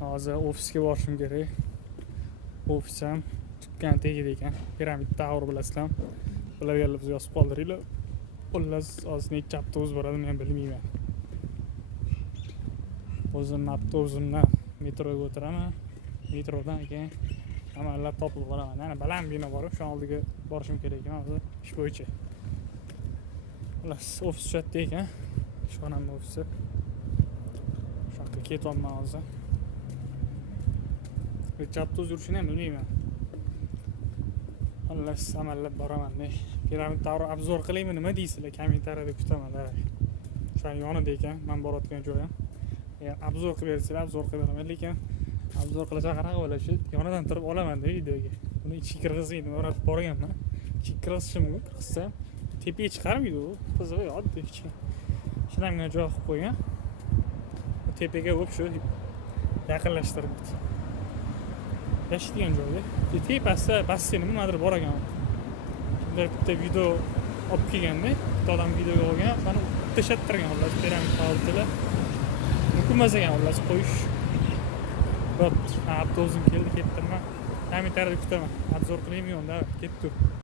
Hozir ofisga borishim kerak. Ofis ham tutgan tegida ekan. Piramid Tower bilasizlar. Bilaganlar bizga yozib qoldiringlar. Xullas, hozir necha avtobus boradi men bilmayman. O'zim avtobusdan metroga o'tiraman. Metrodan keyin amallar topib qolaman. Mana baland bino bor, o'sha oldiga borishim kerak ekan hozir ish bo'yicha. Xullas, ofis shu yerda ekan. Ishxonam ofisi. Shu yoqqa ketyapman hozir. Necha avtobus yurishini ham bilmayman. Xullas, amallab boraman. Piramid Tower obzor qilaymi nima deysizlar? Kommentariyada kutaman. O'shaning yonida ekan, men borayotgan joyim. Obzor qilib bersanglar, obzor qilib beraman, lekin obzor qilsa qanaqa bo'lishi? Yonidan turib olaman-da videoga. Buni ichiga kirgizmaydi, o'rab borganman. Ichiga kirgizishim mumkin, kirgizsam tepaga chiqarmaydi u. Qiziq, oddiy. Shinamgina joy qilib qo'ygan. Tepaga o'p shu yaqinlashtirib. Yashaydigan joyda. Tepasida basseyn nimadir bor ekan. Kimdir bitta video olib kelganda, bitta odam videoga olgan, mana tashattirgan xullas piramid Tower'da. Mumkin emas ekan xullas qo'yish. Avtobusim keldi, ketdim men. Kommentariyada kutaman. Obzor qilaymi yo'qda, ketdi.